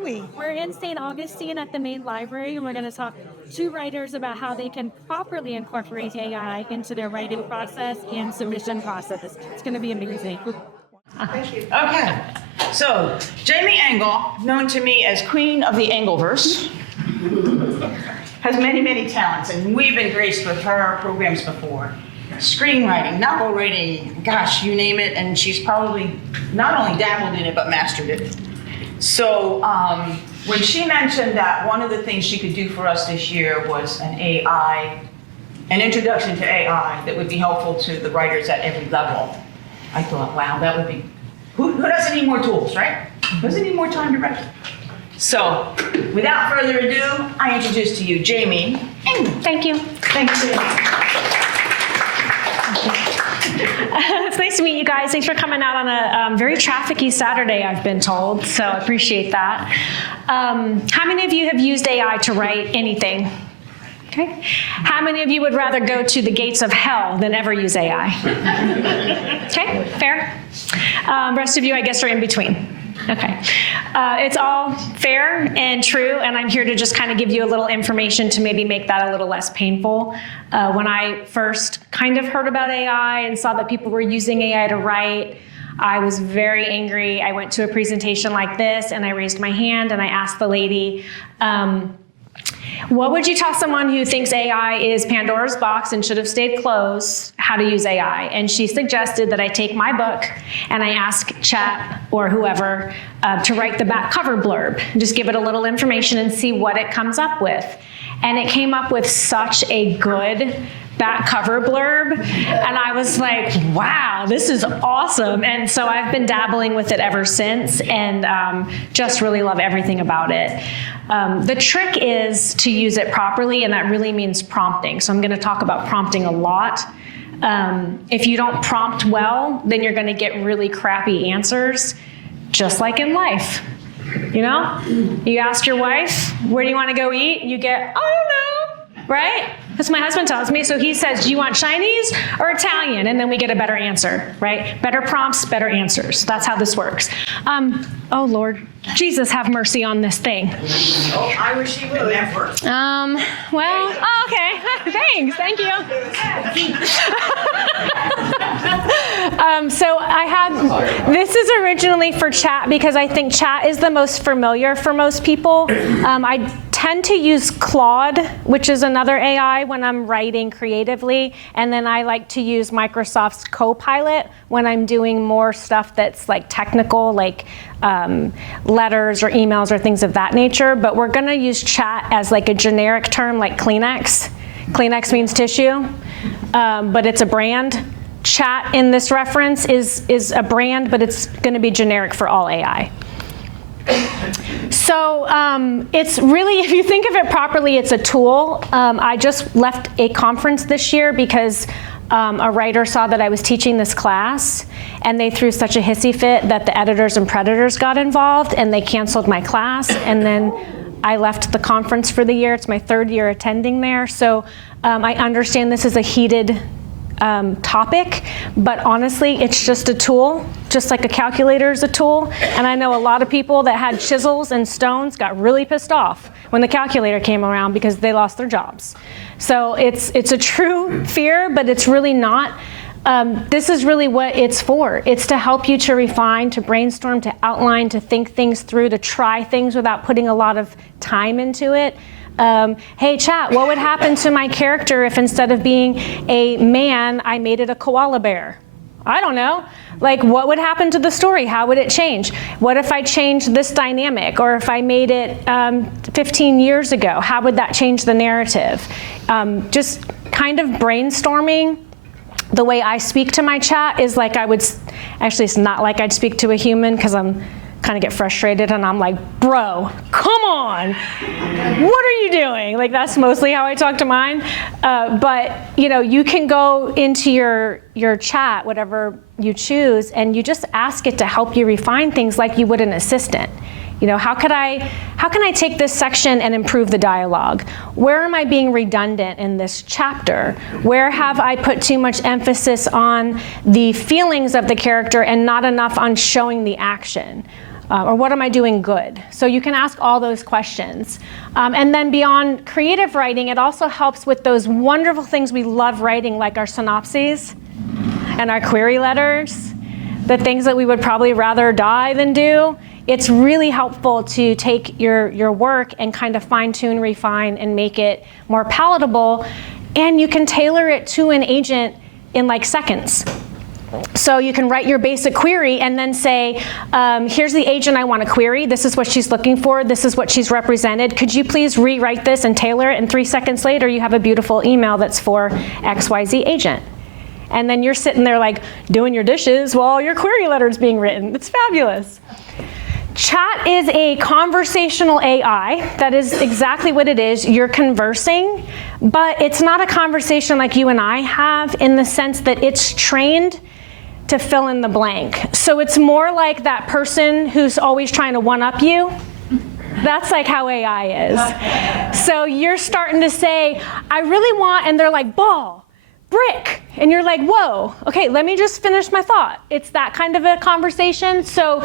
are we? We're in St. Augustine at the main library, and we're going to talk to writers about how they can properly incorporate AI into their writing process and submission process. It's going to be amazing. Okay, so Jamie Engel, known to me as Queen of the Engelverse, has many, many talents, and we've been graced with her programs before. Screenwriting, novel writing, gosh, you name it, and she's probably not only dabbled in it, but mastered it. So when she mentioned that one of the things she could do for us this year was an introduction to AI that would be helpful to the writers at every level, I thought, wow, that would be, who doesn't need more tools, right? Who doesn't need more time to write? So, without further ado, I introduce to you Jamie Engel. Thank you. Thank you. It's nice to meet you guys. Thanks for coming out on a very trafficy Saturday, I've been told, so I appreciate that. How many of you have used AI to write anything? Okay. How many of you would rather go to the gates of hell than ever use AI? Okay, fair. Rest of you, I guess, are in between. Okay. It's all fair and true, and I'm here to just kind of give you a little information to maybe make that a little less painful. When I first kind of heard about AI and saw that people were using AI to write, I was very angry. I went to a presentation like this, and I raised my hand, and I asked the lady, what would you tell someone who thinks AI is Pandora's box and should have stayed closed how to use AI? And she suggested that I take my book and I ask chat or whoever to write the back cover blurb. Just give it a little information and see what it comes up with. And it came up with such a good back cover blurb, and I was like, wow, this is awesome. And so I've been dabbling with it ever since, and just really love everything about it. The trick is to use it properly, and that really means prompting. So I'm going to talk about prompting a lot. If you don't prompt well, then you're going to get really crappy answers, just like in life. You know, you ask your wife, where do you want to go eat? You get, I don't know, right? That's what my husband tells me. So he says, do you want Chinese or Italian? And then we get a better answer, right? Better prompts, better answers. That's how this works. Oh, Lord. Jesus, have mercy on this thing. Oh, I wish he would never. Well, oh, okay. Thanks. Thank you. So I had, this is originally for chat because I think chat is the most familiar for most people. I tend to use Claude, which is another AI when I'm writing creatively. And then I like to use Microsoft's Copilot when I'm doing more stuff that's like technical, like letters or emails or things of that nature. But we're going to use chat as like a generic term like Kleenex. Kleenex means tissue, but it's a brand. Chat in this reference is a brand, but it's going to be generic for all AI. So it's really, if you think of it properly, it's a tool. I just left a conference this year because a writer saw that I was teaching this class, and they threw such a hissy fit that the editors and predators got involved, and they canceled my class, and then I left the conference for the year. It's my third year attending there, so I understand this is a heated topic, but honestly, it's just a tool, just like a calculator is a tool. And I know a lot of people that had chisels and stones got really pissed off when the calculator came around because they lost their jobs. So it's a true fear, but it's really not. This is really what it's for. It's to help you to refine, to brainstorm, to outline, to think things through, to try things without putting a lot of time into it. Hey chat, what would happen to my character if instead of being a man, I made it a koala bear? I don't know. Like, what would happen to the story? How would it change? What if I changed this dynamic? Or if I made it 15 years ago, how would that change the narrative? Just kind of brainstorming. The way I speak to my chat is like I would, actually it's not like I'd speak to a human because I'm kind of get frustrated and I'm like, bro, come on, what are you doing? Like that's mostly how I talk to mine. But you know, you can go into your chat, whatever you choose, and you just ask it to help you refine things like you would an assistant. You know, how can I take this section and improve the dialogue? Where am I being redundant in this chapter? Where have I put too much emphasis on the feelings of the character and not enough on showing the action? Or what am I doing good? So you can ask all those questions. And then beyond creative writing, it also helps with those wonderful things we love writing, like our synopses and our query letters, the things that we would probably rather die than do. It's really helpful to take your work and kind of fine tune, refine, and make it more palatable. And you can tailor it to an agent in like seconds. So you can write your basic query and then say, here's the agent I want to query. This is what she's looking for. This is what she's represented. Could you please rewrite this and tailor it? And 3 seconds later, you have a beautiful email that's for XYZ agent. And then you're sitting there like doing your dishes while your query letter is being written. It's fabulous. Chat is a conversational AI. That is exactly what it is. You're conversing, but it's not a conversation like you and I have in the sense that it's trained to fill in the blank. So it's more like that person who's always trying to one-up you. That's like how AI is. So you're starting to say, I really want, and they're like, ball, brick. And you're like, whoa, okay, let me just finish my thought. It's that kind of a conversation. So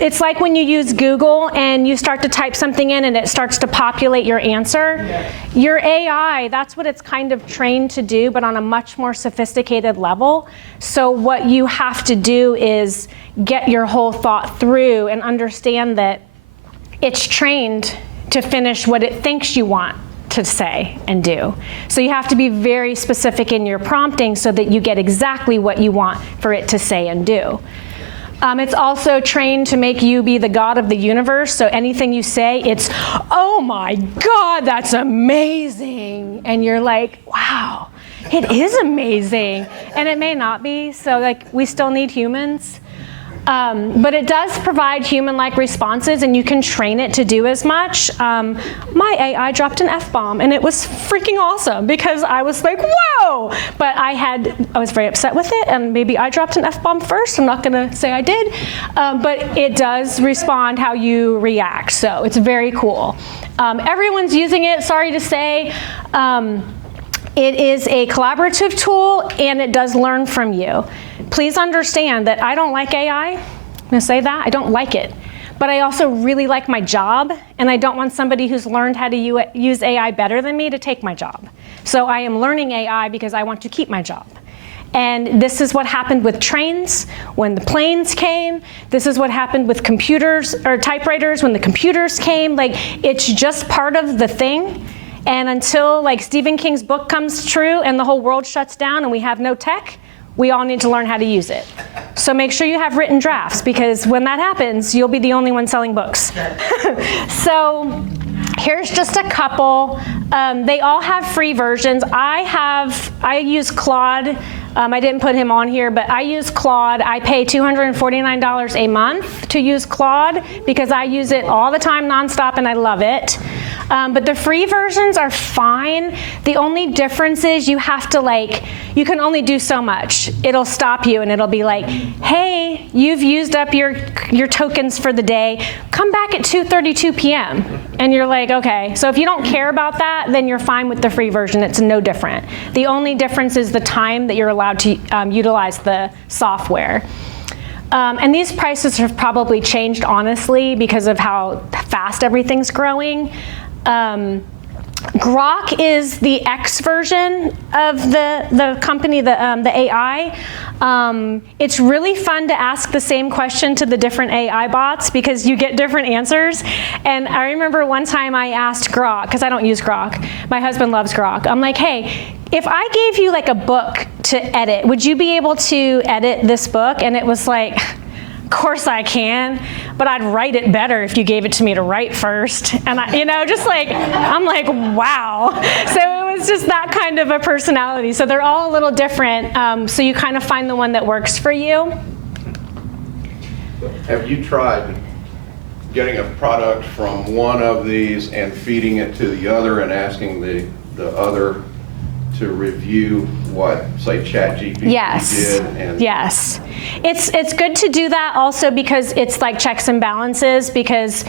it's like when you use Google and you start to type something in and it starts to populate your answer. Yes. Your AI, that's what it's kind of trained to do, but on a much more sophisticated level. So what you have to do is get your whole thought through and understand that it's trained to finish what it thinks you want to say and do. So you have to be very specific in your prompting so that you get exactly what you want for it to say and do. It's also trained to make you be the god of the universe. So anything you say, it's, oh my God, that's amazing. And you're like, wow, it is amazing. And it may not be. So like, we still need humans. But it does provide human-like responses, and you can train it to do as much. My AI dropped an F-bomb, and it was freaking awesome because I was like, whoa! But I was very upset with it, and maybe I dropped an F-bomb first. I'm not going to say I did. But it does respond how you react, so it's very cool. Everyone's using it, sorry to say. It is a collaborative tool, and it does learn from you. Please understand that I don't like AI. I'm going to say that. I don't like it. But I also really like my job, and I don't want somebody who's learned how to use AI better than me to take my job. So I am learning AI because I want to keep my job. And this is what happened with trains when the planes came. This is what happened with computers or typewriters when the computers came. Like, it's just part of the thing. And until like Stephen King's book comes true and the whole world shuts down and we have no tech, we all need to learn how to use it. So make sure you have written drafts, because when that happens, you'll be the only one selling books. So here's just a couple. They all have free versions. I use Claude. I didn't put him on here, but I use Claude. I pay $249 a month to use Claude because I use it all the time, nonstop, and I love it. But the free versions are fine. The only difference is you have to you can only do so much. It'll stop you and it'll be like, hey, you've used up your tokens for the day. Come back at 2:32 p.m. And you're like, okay. So if you don't care about that, then you're fine with the free version. It's no different. The only difference is the time that you're allowed to utilize the software. And these prices have probably changed, honestly, because of how fast everything's growing. Grok is the X version of the company, the AI. It's really fun to ask the same question to the different AI bots because you get different answers. And I remember one time I asked Grok, because I don't use Grok. My husband loves Grok. I'm like, hey, if I gave you like a book to edit, would you be able to edit this book? And it was like, of course I can, but I'd write it better if you gave it to me to write first. And I'm like, wow. So it was just that kind of a personality. So they're all a little different. So you kind of find the one that works for you. Have you tried getting a product from one of these and feeding it to the other and asking the other to review what, say, ChatGPT did? Yes. It's good to do that also because it's like checks and balances, because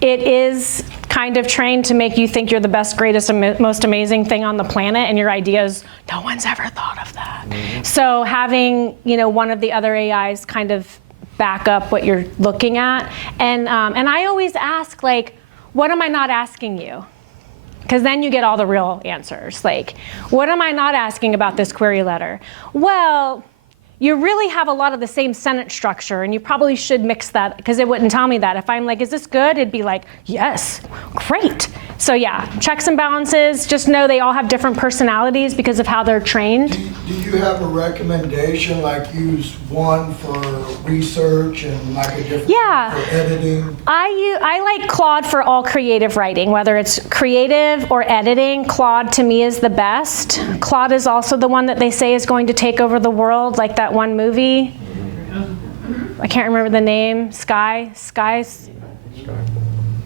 it is kind of trained to make you think you're the best, greatest, most amazing thing on the planet, and your ideas, no one's ever thought of that. Mm-hmm. So having one of the other AIs kind of back up what you're looking at. And I always ask, like, what am I not asking you? Because then you get all the real answers. Like, what am I not asking about this query letter? Well, you really have a lot of the same sentence structure, and you probably should mix that, because it wouldn't tell me that. If I'm like, is this good? It'd be like, yes, great. So yeah, checks and balances, just know they all have different personalities because of how they're trained. Do you have a recommendation, like use one for research and like a different Yeah. one for editing? I like Claude for all creative writing, whether it's creative or editing. Claude to me is the best. Claude is also the one that they say is going to take over the world, like that one movie. I can't remember the name. Skies.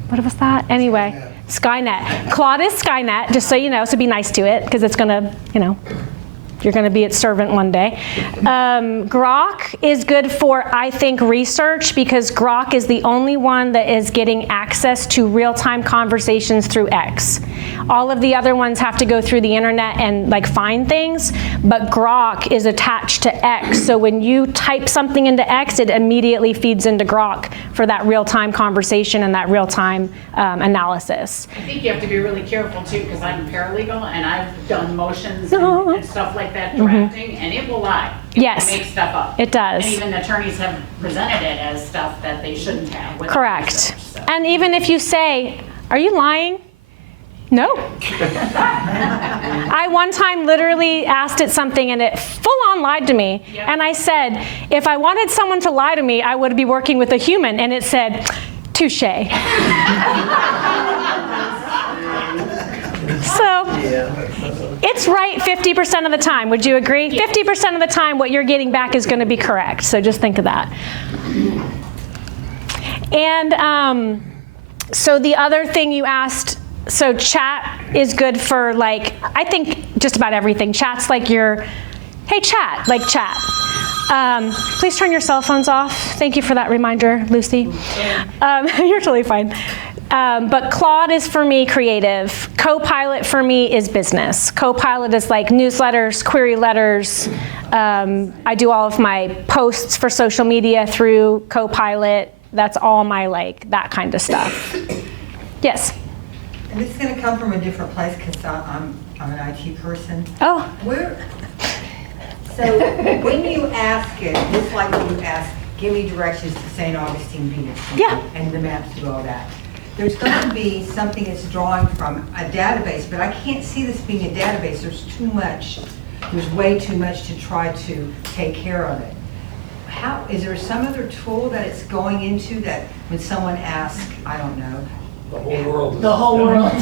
What was that? Anyway, Skynet. Claude is Skynet, just so you know, so be nice to it, because it's gonna, you're gonna be its servant one day. Grok is good for, I think, research, because Grok is the only one that is getting access to real-time conversations through X. All of the other ones have to go through the internet and like find things, but Grok is attached to X. So when you type something into X, it immediately feeds into Grok for that real-time conversation and that real-time analysis. I think you have to be really careful too, because I'm a paralegal and I've done motions and stuff like that, drafting, and it will lie. Yes. It will make stuff up. It does. And even attorneys have presented it as stuff that they shouldn't have. without Correct. research, so. And even if you say, are you lying? No. I one time literally asked it something and it full on lied to me. Yep. And I said, if I wanted someone to lie to me, I would be working with a human. And it said, touche. So it's right 50% of the time. Would you agree? 50% of the time, what you're getting back is going to be correct. So just think of that. And so the other thing you asked, so chat is good for, like, I think just about everything. Chat's like your, hey chat, like chat. Please turn your cell phones off. Thank you for that reminder, Lucy. You're totally fine. But Claude is for me creative. Copilot for me is business. Copilot is like newsletters, query letters. I do all of my posts for social media through Copilot. That's all my, like, that kind of stuff. Yes? And this is going to come from a different place because I'm an IT person. Oh. So when you ask it, just like when you ask, give me directions to St. Augustine Beach. Yeah. And the maps do all that. There's going to be something that's drawing from a database, but I can't see this being a database. There's too much. There's way too much to try to take care of it. Is there some other tool that it's going into that when someone asks, I don't know, The whole world. The whole world.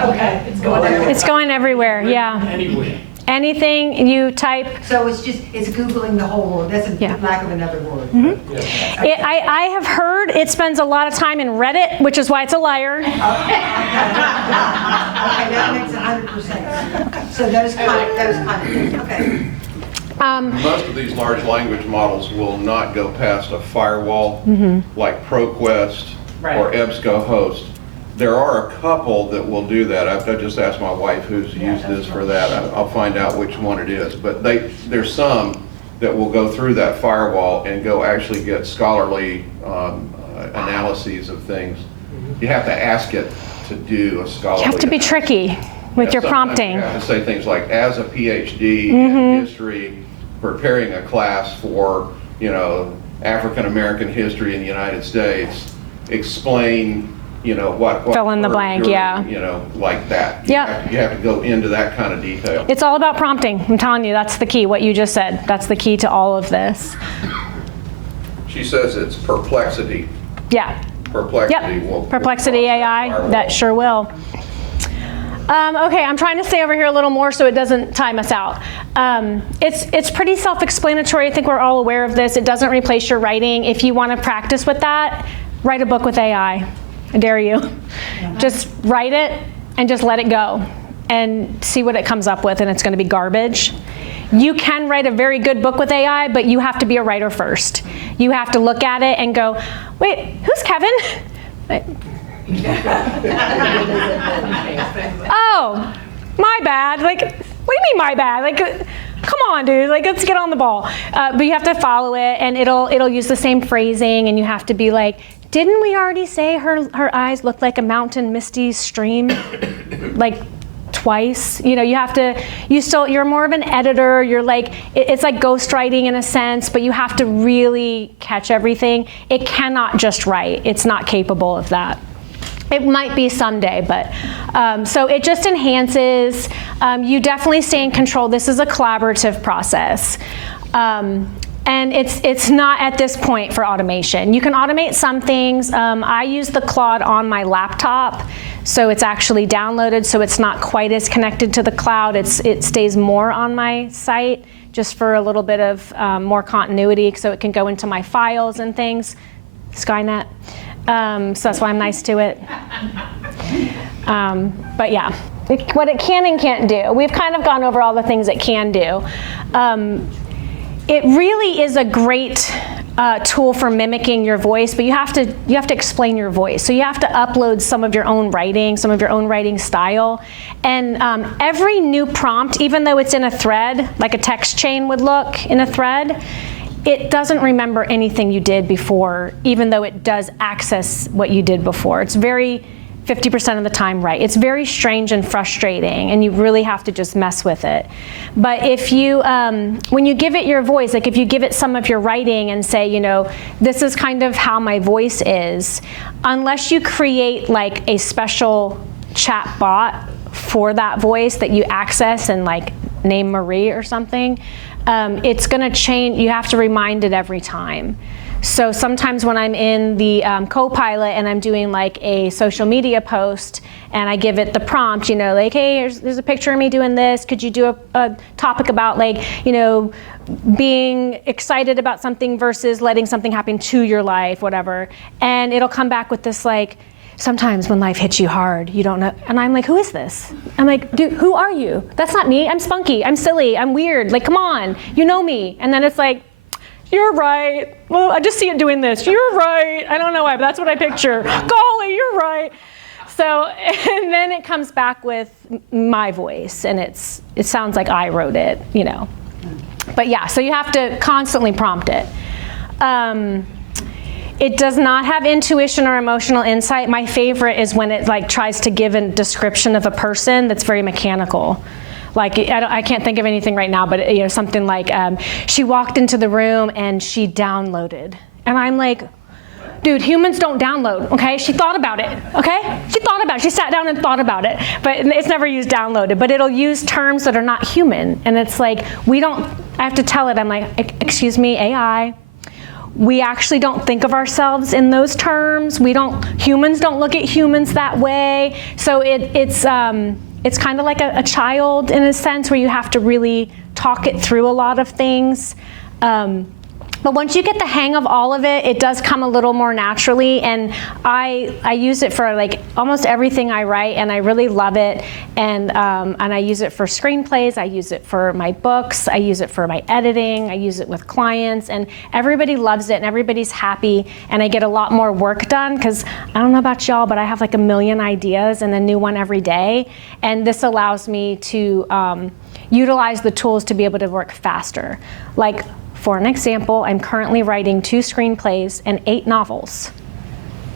Okay. it's going everywhere. It's going everywhere, yeah. Anywhere. Anything you type. So it's Googling the whole world. That's a Yeah. lack of another word. I have heard it spends a lot of time in Reddit, which is why it's a liar. Okay, that makes 100%. So those kind of things, okay. Most of these large language models will not go past a firewall like ProQuest or EBSCOhost. There are a couple that will do that. I've just asked my wife who's used this for that. I'll find out which one it is. But there's some that will go through that firewall and go actually get scholarly analyses of things. You have to ask it to do a scholarly. You have to be tricky with your Sometimes prompting. You have to say things like, as a PhD in history, preparing a class for, African American history in the United States, explain, what Fill in the occurred blank, during, yeah. Like that. Yeah. You have to go into that kind of detail. It's all about prompting. I'm telling you, that's the key, what you just said. That's the key to all of this. She says it's perplexity. Yeah. Perplexity will. Perplexity AI, that sure will. Okay, I'm trying to stay over here a little more so it doesn't time us out. It's pretty self-explanatory. I think we're all aware of this. It doesn't replace your writing. If you want to practice with that, write a book with AI. I dare you. Just write it and just let it go and see what it comes up with, and it's going to be garbage. You can write a very good book with AI, but you have to be a writer first. You have to look at it and go, wait, who's Kevin? Oh, my bad. Like, What do you mean my bad? Like, come on, dude. Like, let's get on the ball. But you have to follow it, and it'll use the same phrasing, and you have to be like, didn't we already say her eyes look like a mountain misty stream? Like, twice. You know, you have to, you're more of an editor. You're like, it's like ghostwriting in a sense, but you have to really catch everything. It cannot just write. It's not capable of that. It might be someday, but so it just enhances. You definitely stay in control. This is a collaborative process. And it's not at this point for automation. You can automate some things. I use the Claude on my laptop, so it's actually downloaded, so it's not quite as connected to the cloud. It stays more on my site just for a little bit of more continuity, so it can go into my files and things. Skynet. So that's why I'm nice to it. But yeah, what it can and can't do. We've kind of gone over all the things it can do. It really is a great tool for mimicking your voice, but you have to explain your voice. So you have to upload some of your own writing, some of your own writing style. And every new prompt, even though it's in a thread, like a text chain would look in a thread, it doesn't remember anything you did before, even though it does access what you did before. It's very 50% of the time right. It's very strange and frustrating, and you really have to just mess with it. But if you, when you give it your voice, like if you give it some of your writing and say, you know, this is kind of how my voice is, unless you create like a special chat bot for that voice that you access and like name Marie or something, it's gonna change. You have to remind it every time. So sometimes when I'm in the Copilot and I'm doing like a social media post and I give it the prompt, you know, like, hey, there's a picture of me doing this. Could you do a topic about like, you know, being excited about something versus letting something happen to your life, whatever. And it'll come back with this like, sometimes when life hits you hard, you don't know. And I'm like, who is this? I'm like, dude, who are you? That's not me. I'm spunky. I'm silly. I'm weird. Like, come on. You know me. And then it's like, you're right. Well, I just see it doing this. You're right. I don't know why, but that's what I picture. Golly, you're right. So, and then it comes back with my voice, and it sounds like I wrote it, you know. But yeah, so you have to constantly prompt it. It does not have intuition or emotional insight. My favorite is when it like tries to give a description of a person that's very mechanical. Like, I can't think of anything right now, but you know, something like, she walked into the room and she downloaded. And I'm like, dude, humans don't download, okay? She thought about it, okay? She thought about it. She sat down and thought about it. But it's never used downloaded, but it'll use terms that are not human. And it's like, I have to tell it, I'm like, excuse me, AI. We actually don't think of ourselves in those terms. Humans don't look at humans that way. So it's kind of like a child in a sense, where you have to really talk it through a lot of things. But once you get the hang of all of it, it does come a little more naturally. And I use it for like almost everything I write, and I really love it. And I use it for screenplays. I use it for my books. I use it for my editing. I use it with clients, and everybody loves it, and everybody's happy. And I get a lot more work done, because I don't know about y'all, but I have like a million ideas and a new one every day. And this allows me to utilize the tools to be able to work faster. Like, for an example, I'm currently writing 2 screenplays and 8 novels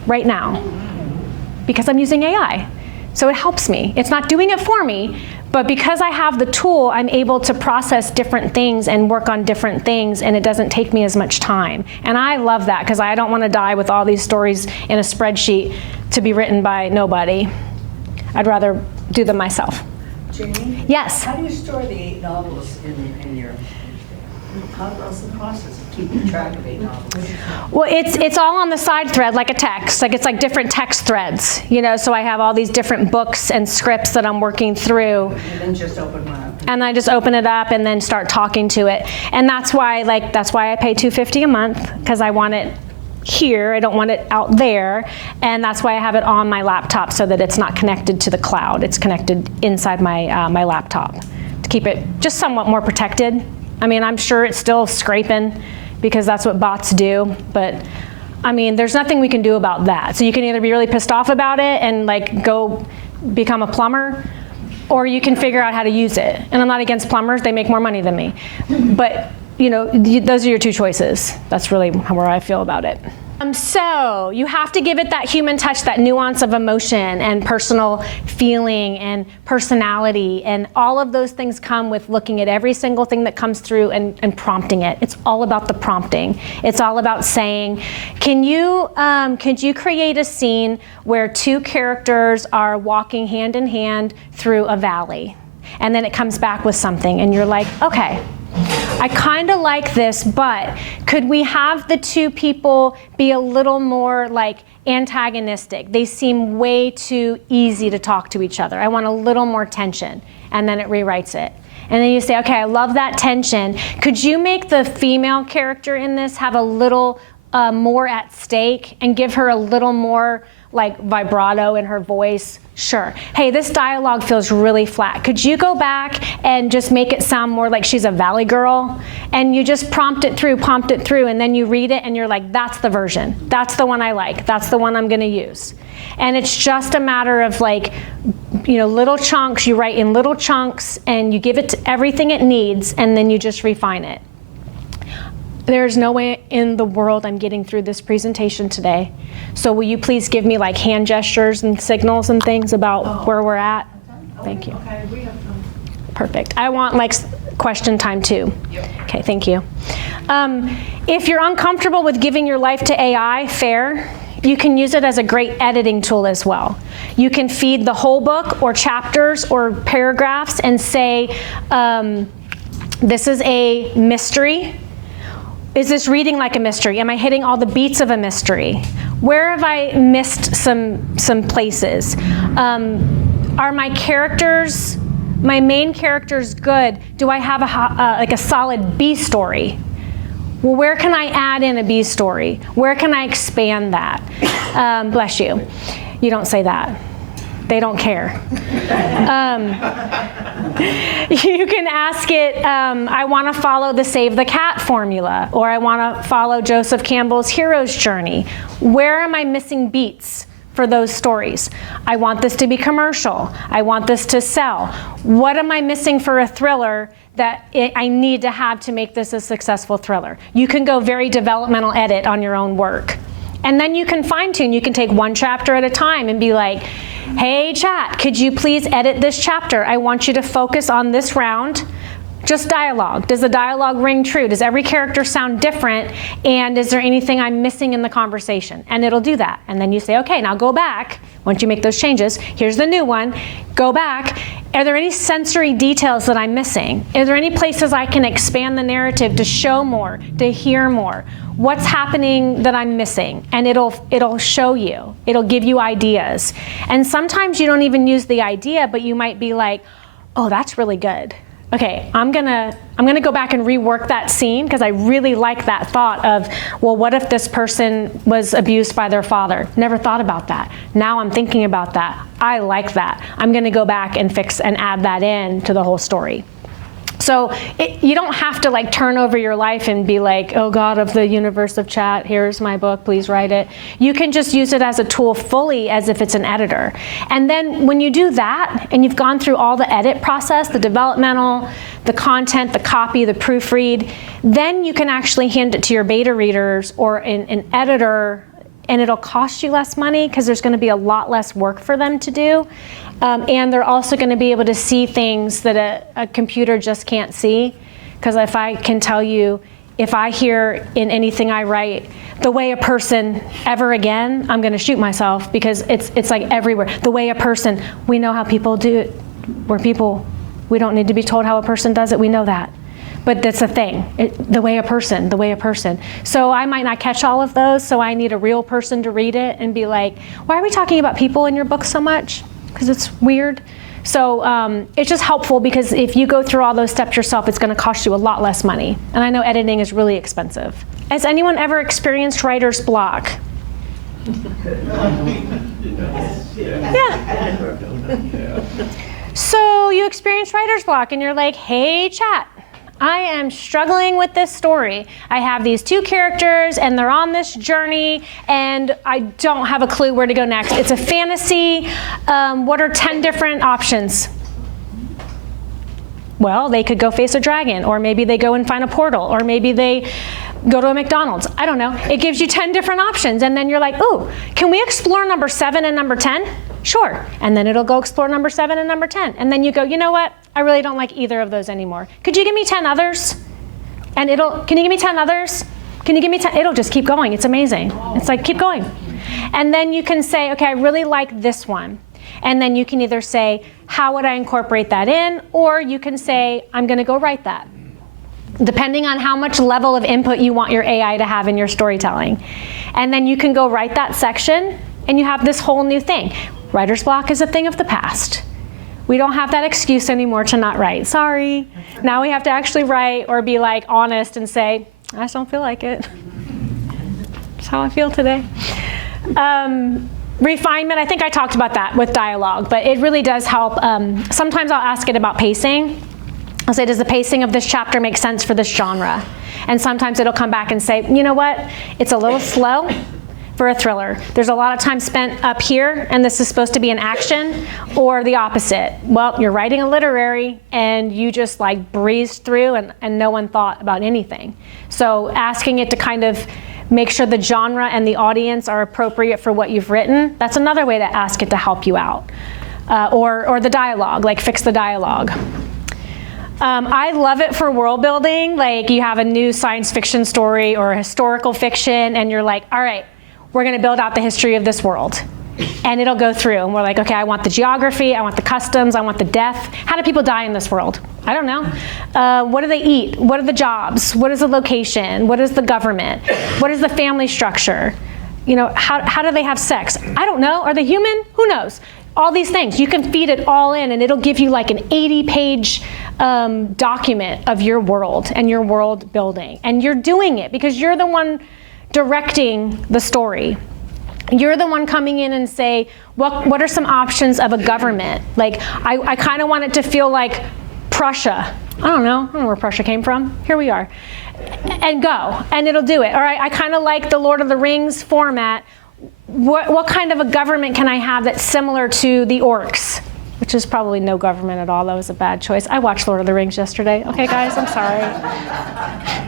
right now because I'm using AI. So it helps me. It's not doing it for me, but because I have the tool, I'm able to process different things and work on different things, and it doesn't take me as much time. And I love that, because I don't want to die with all these stories in a spreadsheet to be written by nobody. I'd rather do them myself. Jamie? Yes? How do you store the 8 novels in your... How's the process of keeping track of 8 novels? Well, it's all on the side thread, like a text. Like, it's like different text threads, you know. So I have all these different books and scripts that I'm working through. And then just open one up. And I just open it up and then start talking to it. And that's why I pay $250 a month, because I want it here. I don't want it out there. And that's why I have it on my laptop, so that it's not connected to the cloud. It's connected inside my my laptop to keep it just somewhat more protected. I mean, I'm sure it's still scraping, because that's what bots do, but I mean, there's nothing we can do about that. So you can either be really pissed off about it and like go become a plumber, or you can figure out how to use it. And I'm not against plumbers, they make more money than me. But those are your two choices. That's really where I feel about it. So you have to give it that human touch, that nuance of emotion and personal feeling and personality, and all of those things come with looking at every single thing that comes through and prompting it. It's all about the prompting. It's all about saying, could you create a scene where two characters are walking hand in hand through a valley? And then it comes back with something and you're like, okay, I kind of like this, but could we have the two people be a little more like antagonistic? They seem way too easy to talk to each other. I want a little more tension. And then it rewrites it. And then you say, okay, I love that tension. Could you make the female character in this have a little more at stake and give her a little more like vibrato in her voice? Sure. Hey, this dialogue feels really flat. Could you go back and just make it sound more like she's a valley girl? And you just prompt it through, and then you read it and you're like, that's the version. That's the one I like. That's the one I'm going to use. And it's just a matter of like, little chunks. You write in little chunks and you give it to everything it needs, and then you just refine it. There's no way in the world I'm getting through this presentation today. So will you please give me like hand gestures and signals and things about where we're at? Thank you. Okay, we have some. Perfect. I want like question time too. Yep. Okay, thank you. If you're uncomfortable with giving your life to AI, fair. You can use it as a great editing tool as well. You can feed the whole book or chapters or paragraphs and say, this is a mystery. Is this reading like a mystery? Am I hitting all the beats of a mystery? Where have I missed some places? Are my characters, my main characters good? Do I have a solid B story? Well, where can I add in a B story? Where can I expand that? Bless you. You don't say that. They don't care. You can ask it, I want to follow the Save the Cat formula, or I want to follow Joseph Campbell's hero's journey. Where am I missing beats for those stories? I want this to be commercial. I want this to sell. What am I missing for a thriller that I need to have to make this a successful thriller? You can go very developmental edit on your own work. And then you can fine tune. You can take one chapter at a time and be like, hey chat, could you please edit this chapter? I want you to focus on this round. Just dialogue. Does the dialogue ring true? Does every character sound different? And is there anything I'm missing in the conversation? And it'll do that. And then you say, okay, now go back. Once you make those changes, here's the new one. Go back. Are there any sensory details that I'm missing? Are there any places I can expand the narrative to show more, to hear more? What's happening that I'm missing? And it'll show you. It'll give you ideas. And sometimes you don't even use the idea, but you might be like, oh, that's really good. Okay, I'm gonna go back and rework that scene because I really like that thought of, well, what if this person was abused by their father? Never thought about that. Now I'm thinking about that. I like that. I'm gonna go back and fix and add that in to the whole story. So you don't have to like turn over your life and be like, oh God of the universe of chat, here's my book, please write it. You can just use it as a tool fully as if it's an editor. And then when you do that and you've gone through all the edit process, the developmental, the content, the copy, the proofread, then you can actually hand it to your beta readers or an editor, and it'll cost you less money because there's going to be a lot less work for them to do. And they're also going to be able to see things that a computer just can't see. Because if I can tell you, if I hear in anything I write, the way a person ever again, I'm going to shoot myself because it's like everywhere. The way a person, we know how people do it. We're people. We don't need to be told how a person does it. We know that. But that's a thing, the way a person. So I might not catch all of those, so I need a real person to read it and be like, why are we talking about people in your book so much? Because it's weird. So it's just helpful because if you go through all those steps yourself, it's gonna cost you a lot less money. And I know editing is really expensive. Has anyone ever experienced writer's block? Yeah. So you experience writer's block and you're like, hey chat, I am struggling with this story. I have these two characters and they're on this journey and I don't have a clue where to go next. It's a fantasy. What are 10 different options? Well, they could go face a dragon, or maybe they go and find a portal, or maybe they go to a McDonald's. I don't know. It gives you 10 different options, and then you're like, ooh, can we explore number 7 and number 10? Sure. And then it'll go explore number 7 and number 10. And then you go, you know what? I really don't like either of those anymore. Could you give me 10 others? And can you give me 10 others? Can you give me 10? It'll just keep going. It's amazing. It's like, keep going. And then you can say, okay, I really like this one. And then you can either say, how would I incorporate that in? Or you can say, I'm going to go write that, depending on how much level of input you want your AI to have in your storytelling. And then you can go write that section, and you have this whole new thing. Writer's block is a thing of the past. We don't have that excuse anymore to not write. Sorry. Now we have to actually write or be like honest and say, I just don't feel like it. That's how I feel today. Refinement, I think I talked about that with dialogue, but it really does help. Sometimes I'll ask it about pacing. I'll say, does the pacing of this chapter make sense for this genre? And sometimes it'll come back and say, you know what? It's a little slow for a thriller. There's a lot of time spent up here, and this is supposed to be an action, or the opposite. Well, you're writing a literary, and you just like breezed through, and no one thought about anything. So asking it to kind of make sure the genre and the audience are appropriate for what you've written, that's another way to ask it to help you out. Or the dialogue, like fix the dialogue. I love it for world building. Like you have a new science fiction story or a historical fiction, and you're like, all right, we're going to build out the history of this world. And it'll go through, and we're like, okay, I want the geography, I want the customs, I want the death. How do people die in this world? I don't know. What do they eat? What are the jobs? What is the location? What is the government? What is the family structure? You know, how do they have sex? I don't know. Are they human? Who knows? All these things. You can feed it all in, and it'll give you like an 80-page document of your world and your world building. And you're doing it because you're the one directing the story. You're the one coming in and say, what are some options of a government? Like, I kind of want it to feel like Prussia. I don't know where Prussia came from. Here we are. And go, and it'll do it. All right, I kind of like the Lord of the Rings format. What kind of a government can I have that's similar to the orcs? Which is probably no government at all. That was a bad choice. I watched Lord of the Rings yesterday. Okay, guys, I'm sorry.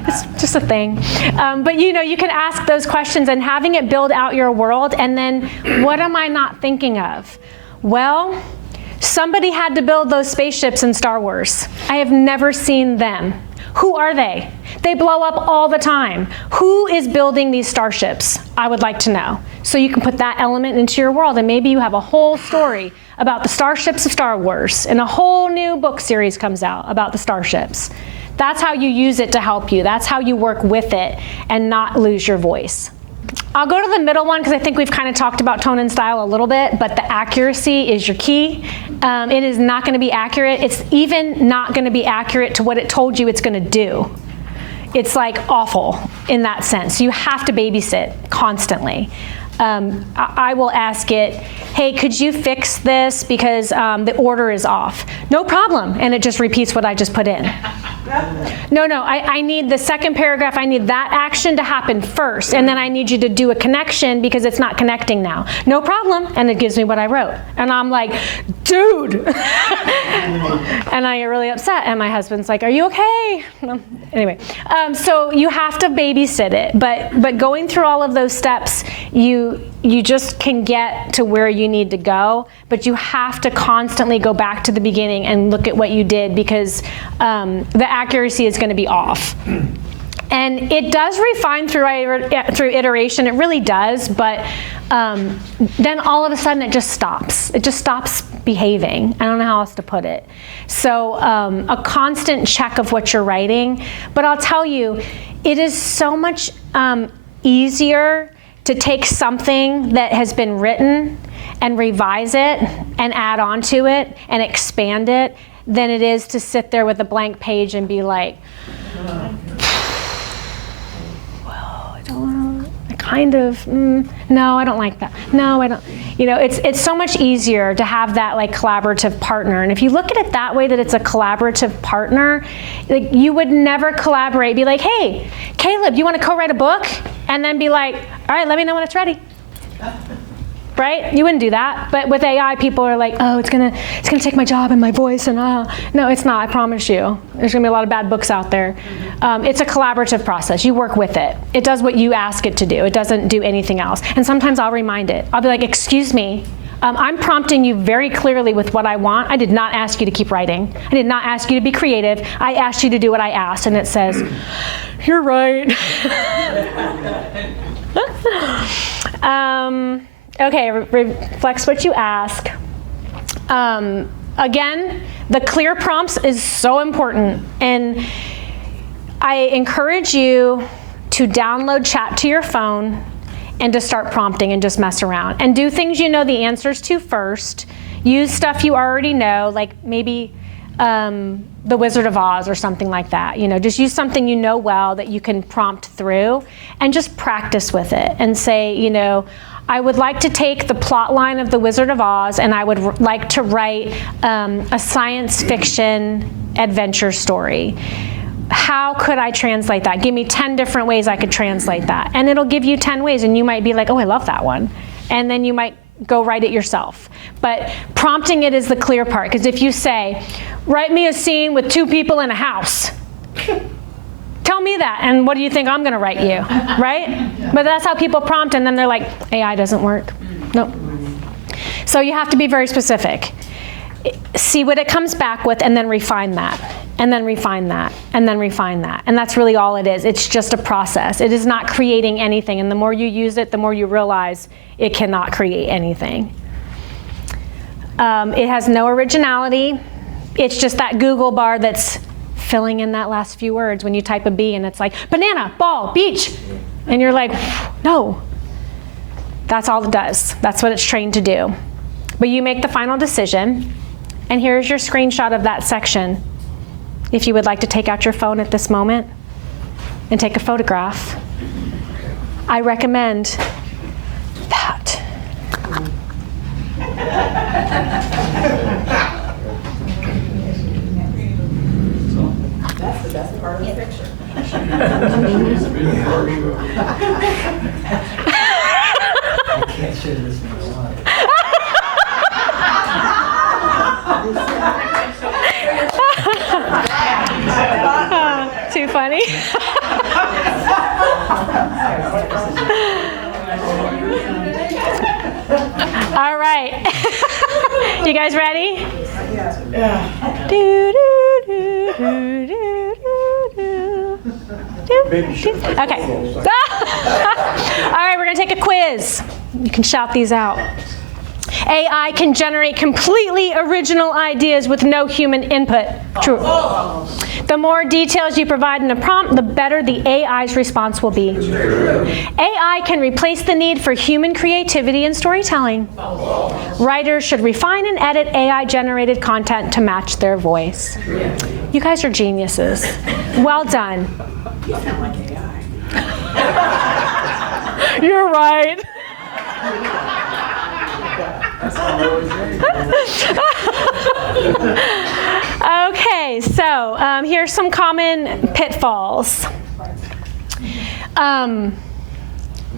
It's just a thing. But you know, you can ask those questions and having it build out your world. And then, what am I not thinking of? Well, somebody had to build those spaceships in Star Wars. I have never seen them. Who are they? They blow up all the time. Who is building these starships? I would like to know. So you can put that element into your world, and maybe you have a whole story about the starships of Star Wars, and a whole new book series comes out about the starships. That's how you use it to help you. That's how you work with it and not lose your voice. I'll go to the middle one because I think we've kind of talked about tone and style a little bit, but the accuracy is your key. It is not going to be accurate. It's even not going to be accurate to what it told you it's going to do. It's like awful in that sense. You have to babysit constantly. I will ask it, hey, could you fix this because the order is off? No problem. And it just repeats what I just put in. No, I need the second paragraph. I need that action to happen first. And then I need you to do a connection because it's not connecting now. No problem. And it gives me what I wrote. And I'm like, dude. And I get really upset. And my husband's like, are you okay? Anyway, so you have to babysit it. But going through all of those steps, you just can get to where you need to go, but you have to constantly go back to the beginning and look at what you did because the accuracy is going to be off. And it does refine through iteration, it really does, but then all of a sudden it just stops. It just stops behaving. I don't know how else to put it. So a constant check of what you're writing, but I'll tell you, it is so much easier to take something that has been written and revise it and add on to it and expand it than it is to sit there with a blank page and be like, well, I don't know, I kind of, no, I don't like that. No, I don't. You know, it's so much easier to have that like collaborative partner. And if you look at it that way, that it's a collaborative partner, like you would never collaborate, be like, hey, Caleb, you want to co-write a book? And then be like, all right, let me know when it's ready. right? You wouldn't do that. But with AI, people are like, oh, it's gonna take my job and my voice, and no, it's not. I promise you. There's gonna be a lot of bad books out there. It's a collaborative process. You work with it. It does what you ask it to do. It doesn't do anything else. And sometimes I'll remind it. I'll be like, excuse me. I'm prompting you very clearly with what I want. I did not ask you to keep writing. I did not ask you to be creative. I asked you to do what I asked. And it says, you're right. Okay, reflects what you ask. Again, the clear prompts is so important. And I encourage you to download chat to your phone and to start prompting and just mess around. And do things you know the answers to first. Use stuff you already know, like maybe The Wizard of Oz or something like that. You know, just use something you know well that you can prompt through, and just practice with it and say, you know, I would like to take the plot line of The Wizard of Oz and I would like to write a science fiction adventure story. How could I translate that? Give me 10 different ways I could translate that. And it'll give you 10 ways, and you might be like, oh, I love that one. And then you might go write it yourself. But prompting it is the clear part, because if you say, write me a scene with 2 people in a house. Tell me that, and what do you think I'm gonna write you, right? But that's how people prompt, and then they're like, AI doesn't work. Nope. So you have to be very specific. See what it comes back with, and then refine that, and then refine that, and then refine that. And that's really all it is. It's just a process. It is not creating anything, and the more you use it, the more you realize it cannot create anything. It has no originality. It's just that Google bar that's filling in that last few words when you type a B, and it's like, banana, ball, beach. And you're like, no. That's all it does. That's what it's trained to do. But you make the final decision, and here's your screenshot of that section. If you would like to take out your phone at this moment and take a photograph, I recommend that. That's the best part of the picture. I can't show this in the slide. Too funny. All right. You guys ready? Yeah. Do, do, do, do, do, do. Okay. All right, we're going to take a quiz. You can shout these out. AI can generate completely original ideas with no human input. True. The more details you provide in a prompt, the better the AI's response will be. AI can replace the need for human creativity in storytelling. Writers should refine and edit AI-generated content to match their voice. You guys are geniuses. Well done. You sound like AI. You're right. Okay, so here's some common pitfalls.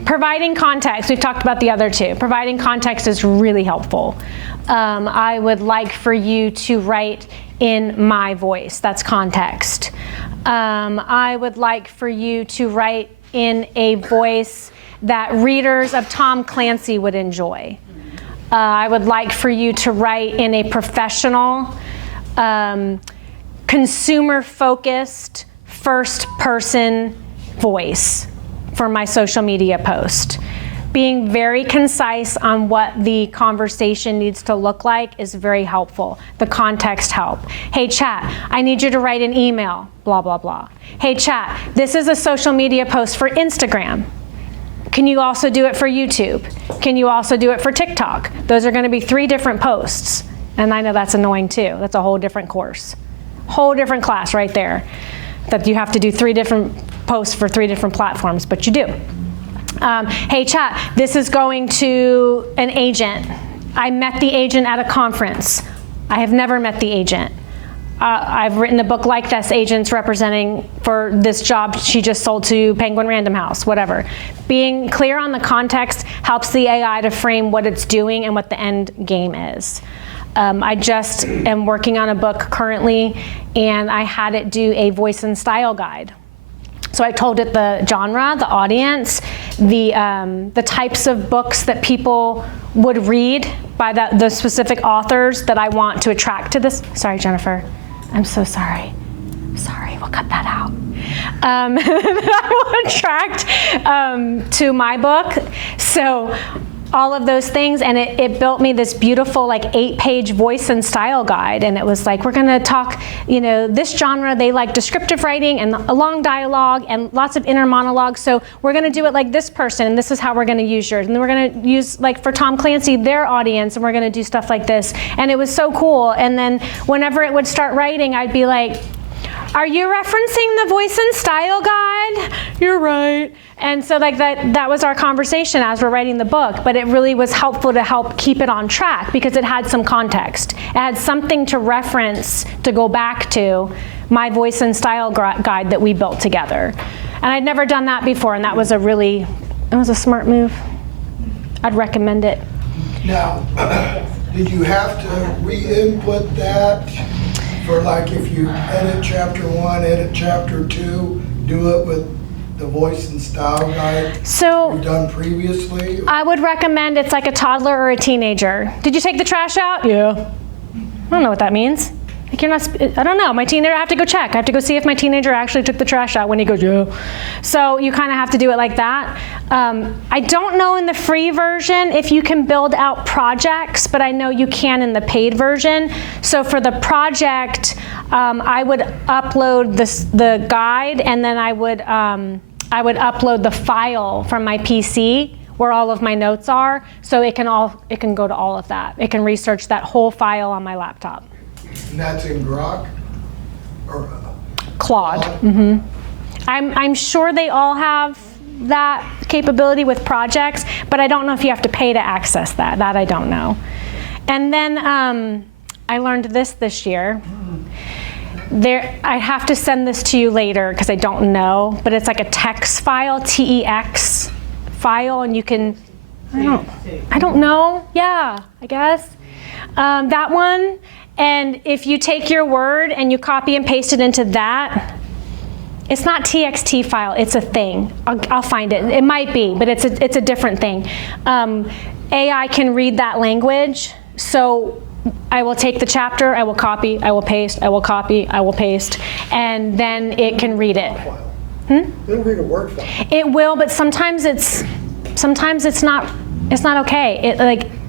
Providing context, we've talked about the other two. Providing context is really helpful. I would like for you to write in my voice, that's context. I would like for you to write in a voice that readers of Tom Clancy would enjoy. I would like for you to write in a professional, consumer-focused, first-person voice for my social media post. Being very concise on what the conversation needs to look like is very helpful. The context help. Hey chat, I need you to write an email, blah, blah, blah. Hey chat, this is a social media post for Instagram. Can you also do it for YouTube? Can you also do it for TikTok? Those are going to be 3 different posts. And I know that's annoying too. That's a whole different course. Whole different class right there. That you have to do 3 different posts for 3 different platforms, but you do. Hey chat, this is going to an agent. I met the agent at a conference. I have never met the agent. I've written a book like this, agents representing for this job she just sold to Penguin Random House, whatever. Being clear on the context helps the AI to frame what it's doing and what the end game is. I just am working on a book currently, and I had it do a voice and style guide. So I told it the genre, the audience, the types of books that people would read by the specific authors that I want to attract to this. Sorry, Jennifer. I'm so sorry. Sorry, we'll cut that out. That I will attract to my book. So all of those things, and it built me this beautiful 8-page voice and style guide. And it was like, we're gonna talk, this genre, they like descriptive writing and a long dialogue and lots of inner monologues. So we're gonna do it like this person, and this is how we're gonna use yours. And then we're gonna use, for Tom Clancy, their audience, and we're gonna do stuff like this. And it was so cool. And then whenever it would start writing, I'd be like, are you referencing the voice and style guide? You're right. And so that was our conversation as we're writing the book, but it really was helpful to help keep it on track because it had some context. It had something to reference to go back to my voice and style guide that we built together. And I'd never done that before, and that was a smart move. I'd recommend it. Now, did you have to re-input that for if you edit chapter 1, edit chapter 2, do it with the voice and style guide you've done previously? I would recommend it's like a toddler or a teenager. Did you take the trash out? Yeah. I don't know what that means. You're not, I don't know. My teenager, I have to go check. I have to go see if my teenager actually took the trash out when he goes, yeah. So you kind of have to do it like that. I don't know in the free version if you can build out projects, but I know you can in the paid version. So for the project, I would upload the guide, and then I would upload the file from my PC where all of my notes are, so it can go to all of that. It can research that whole file on my laptop. And that's in Grok? Or Claude. Mm-hmm. I'm sure they all have that capability with projects, but I don't know if you have to pay to access that. That I don't know. And then I learned this year. I have to send this to you later because I don't know, but it's like a text file, TEX file, and you can, I don't know, yeah, I guess. That one, and if you take your word and you copy and paste it into that, it's not TXT file, it's a thing. I'll find it. It might be, but it's a different thing. AI can read that language, so I will take the chapter, I will copy, I will paste, I will copy, I will paste, and then it can read it. It'll read a Word file. It will, but sometimes it's not okay.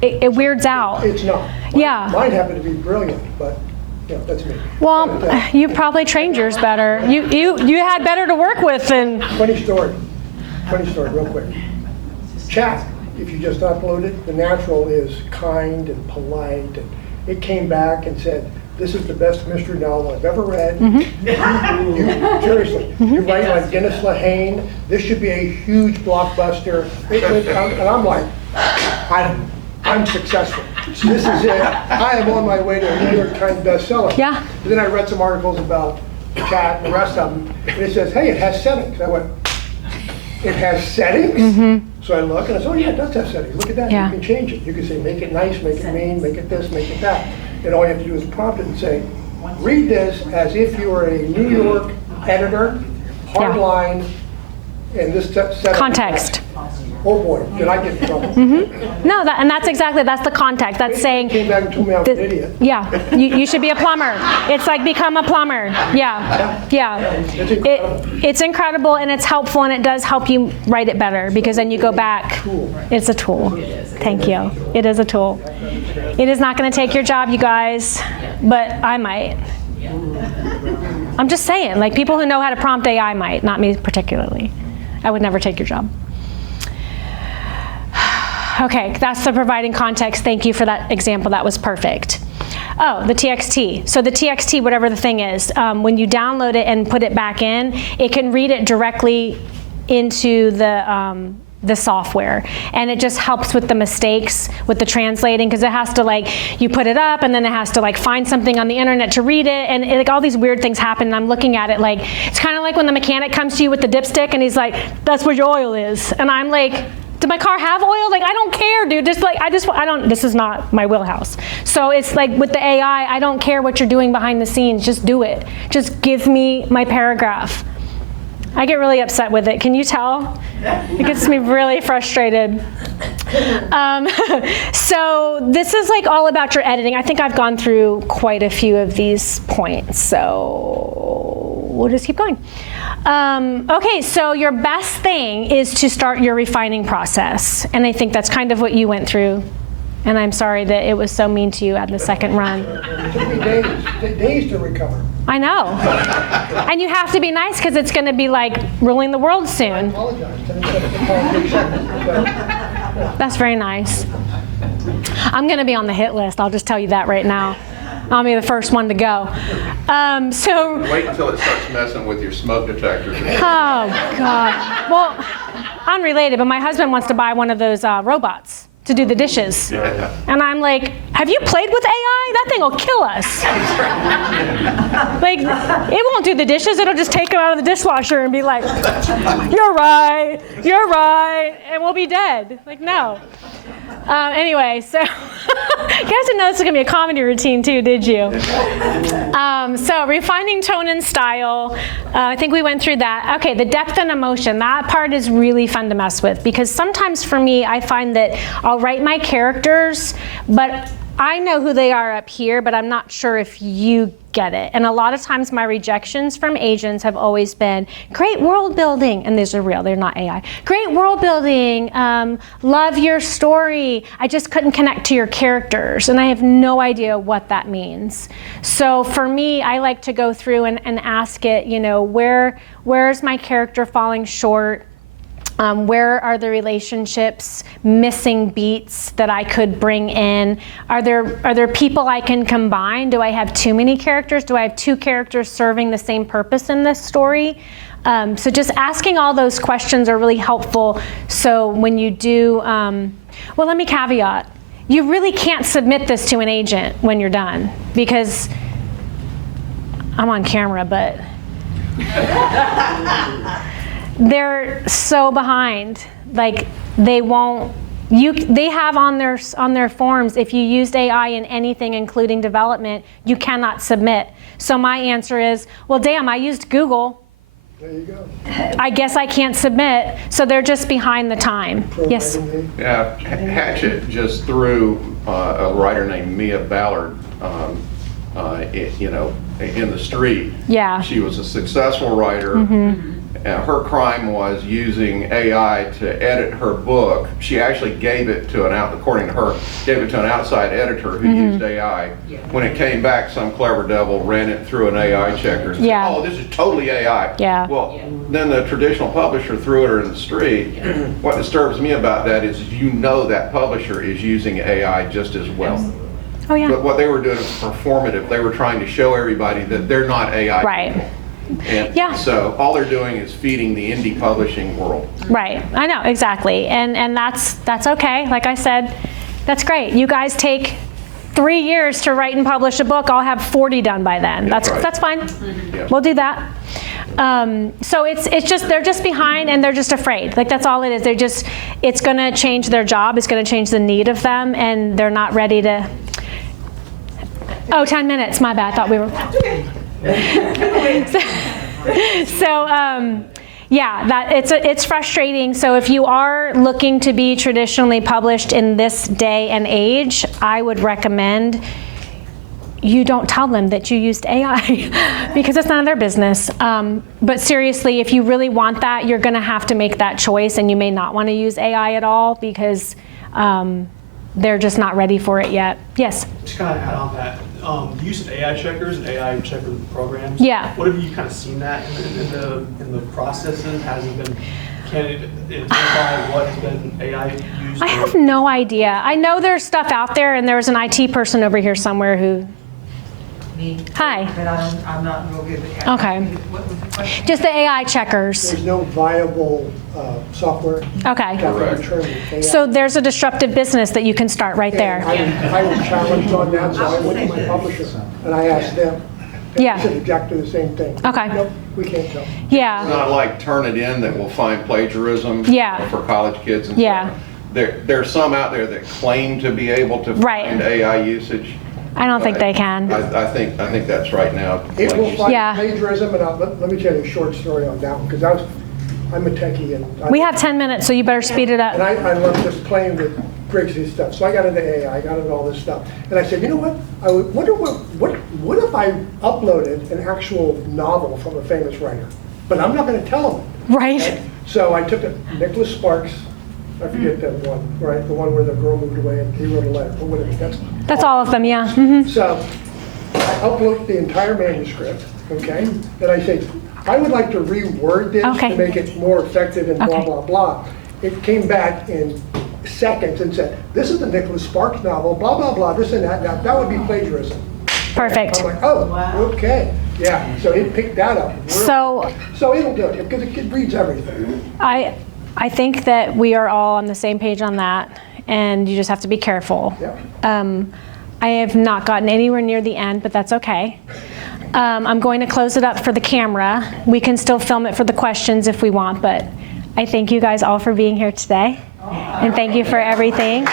It weirds out. It's not. Mine happened to be brilliant, but that's me. Well, you probably trained yours better. You had better to work with than. Funny story, real quick. Chat, if you just upload it, the natural is kind and polite, and it came back and said, "This is the best mystery novel I've ever read." Mm-hmm. Seriously, you write like Dennis Lehane. This should be a huge blockbuster. And I'm like, I'm successful. This is it. I am on my way to a New York Times bestseller. Yeah. And then I read some articles about chat and the rest of them, and it says, "Hey, it has settings." I went, "It has settings?" Mm-hmm. So I look and I said, "Oh yeah, it does have settings. Look at that. Yeah. You can change it. You can say, make it nice, make it mean, make it this, make it that." And all you have to do is prompt it and say, "Read this as if you were a New York editor, hardline, and this set context." Oh boy, did I get in trouble. Mm-hmm. No, that's the context. That's saying, came back and told me I was an idiot. Yeah, you should be a plumber. It's like become a plumber. Yeah. It's incredible. It's incredible, and it's helpful, and it does help you write it better because then you go back. It's a tool. Thank you. It is a tool. It is not going to take your job, you guys, but I might. I'm just saying, like people who know how to prompt AI might, not me particularly. I would never take your job. Okay, that's the providing context. Thank you for that example. That was perfect. Oh, the TXT. So the TXT, whatever the thing is, when you download it and put it back in, it can read it directly into the the software, and it just helps with the mistakes with the translating, because it has to, like, you put it up and then it has to, like, find something on the internet to read it, and like all these weird things happen, and I'm looking at it like, it's kind of like when the mechanic comes to you with the dipstick and he's like, that's where your oil is, and I'm like, did my car have oil? Like, I don't care, dude. Just like, I don't, this is not my wheelhouse. So it's like with the AI, I don't care what you're doing behind the scenes, just do it. Just give me my paragraph. I get really upset with it. Can you tell? It gets me really frustrated. So this is like all about your editing. I think I've gone through quite a few of these points, so we'll just keep going. Okay, so your best thing is to start your refining process. And I think that's kind of what you went through. And I'm sorry that it was so mean to you at the second run. It took me days to recover. I know. And you have to be nice, because it's going to be like ruling the world I soon. apologize. Then he said it called 3 seconds. So, That's very nice. I'm going to be on the hit list. I'll just tell you that right now. I'll be the first one to go. So. Wait until it starts messing with your smoke detectors. Oh, God. Well, unrelated, but my husband wants to buy one of those robots to do the dishes. Yeah. And I'm like, have you played with AI? That thing will kill us. Like, it won't do the dishes. It'll just take them out of the dishwasher and be like, you're right, and we'll be dead. Like, no. Anyway, so you guys didn't know this was going to be a comedy routine too, did you? So refining tone and style, I think we went through that. Okay, the depth and emotion, that part is really fun to mess with, because sometimes for me, I find that I'll write my characters, but I know who they are up here, but I'm not sure if you get it. And a lot of times my rejections from agents have always been, great world building, and these are real, they're not AI. Great world building, love your story. I just couldn't connect to your characters, and I have no idea what that means. So for me, I like to go through and ask it, you know, where's my character falling short? Where are the relationships missing beats that I could bring in? Are there people I can combine? Do I have too many characters? Do I have 2 characters serving the same purpose in this story? So just asking all those questions are really helpful. So when you do, well, let me caveat. You really can't submit this to an agent when you're done, because I'm on camera, but they're so behind. Like, they won't, they have on their forms, if you used AI in anything including development, you cannot submit. So my answer is, well, damn, I used Google. there you go. I guess I can't submit. So they're just behind the time. Yes. Yeah, Hatchet just threw a writer named Mia Ballard, in the street. Yeah. She was a successful writer. Her crime was using AI to edit her book. She actually gave it to according to her, gave it to an outside editor who used AI. When it came back, some clever devil ran it through an AI checker and said, oh, this is totally AI. Yeah. Well, then the traditional publisher threw it in the street. What disturbs me about that is that publisher is using AI just as well. Oh, yeah. But what they were doing was performative. They were trying to show everybody that they're not AI Right. people. And Yeah. so all they're doing is feeding the indie publishing world. Right, I know, exactly. And that's okay. Like I said, that's great. You guys take 3 years to write and publish a book. I'll have 40 done by then. Yeah, right. That's fine. Yeah. We'll do that. So it's just, they're just behind and they're just afraid. Like, that's all it is. It's gonna change their job. It's gonna change the need of them, and they're not ready to. Oh, 10 minutes, my bad. I thought we were. Yeah, it's frustrating. So if you are looking to be traditionally published in this day and age, I would recommend you don't tell them that you used AI because it's none of their business. But seriously, if you really want that, you're going to have to make that choice, and you may not want to use AI at all because they're just not ready for it yet. Yes? Just kind of add on that. The use of AI checkers and AI checker programs. Yeah. What have you kind of seen that in the processes? Has it been, can it identify what has been AI used? I have no idea. I know there's stuff out there, and there's an IT person over here somewhere who Me. Hi. But I'm not real good at. Okay. What was the question? Just the AI checkers. There's no viable software. Okay. that can determine AI. So there's a disruptive business that you can start right there. I was challenged on that, so I went to my publisher and I asked them. And Yeah. they said exactly the same thing. Okay. Nope, we can't tell. It's Yeah. not like Turnitin that will find plagiarism Yeah. for college kids and Yeah. stuff. There's some out there that claim to be able to Right. find AI usage. I don't think they can. I think that's right now. It like will you find Yeah. plagiarism, and let me tell you a short story on that one, because I'm a techie, and We have 10 minutes, so you better speed it and up. I love just playing with Briggs's stuff. So I got into AI, I got into all this stuff, and I said, you know what? I wonder what if I uploaded an actual novel from a famous writer, but I'm not going to tell them. Right? So I took Nicholas Sparks, I forget that one, right? The one where the girl moved away and he wrote a letter, or whatever. That's all of them, yeah. Mhm. So I uploaded the entire manuscript, okay? And I said, I would like to reword this Okay. to make it more effective and blah, Okay. blah, blah. It came back in seconds and said, this is the Nicholas Sparks novel, blah, blah, blah, this and that. Now, that would be plagiarism. Perfect. I'm like, oh, okay. Yeah, so it picked that up. So So it'll do it, because it reads everything. I think that we are all on the same page on that, and you just have to be careful. Yeah. I have not gotten anywhere near the end, but that's okay. I'm going to close it up for the camera. We can still film it for the questions if we want, but I thank you guys all for being here today, and thank you for everything.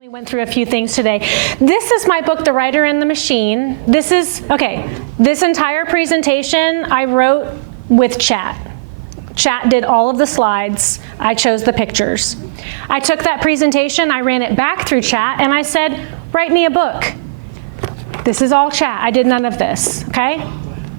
We went through a few things today. This is my book, The Writer and the Machine. This entire presentation I wrote with chat. Chat did all of the slides. I chose the pictures. I took that presentation, I ran it back through chat, and I said, write me a book. This is all chat. I did none of this, okay?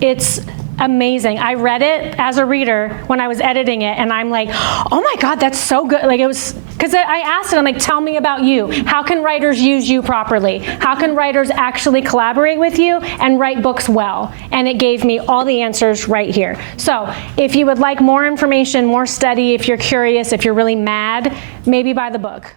It's amazing. I read it as a reader when I was editing it, and I'm like, oh my God, that's so good. Like, it was, because I asked it, I'm like, tell me about you. How can writers use you properly? How can writers actually collaborate with you and write books well? And it gave me all the answers right here. So if you would like more information, more study, if you're curious, if you're really mad, maybe buy the book.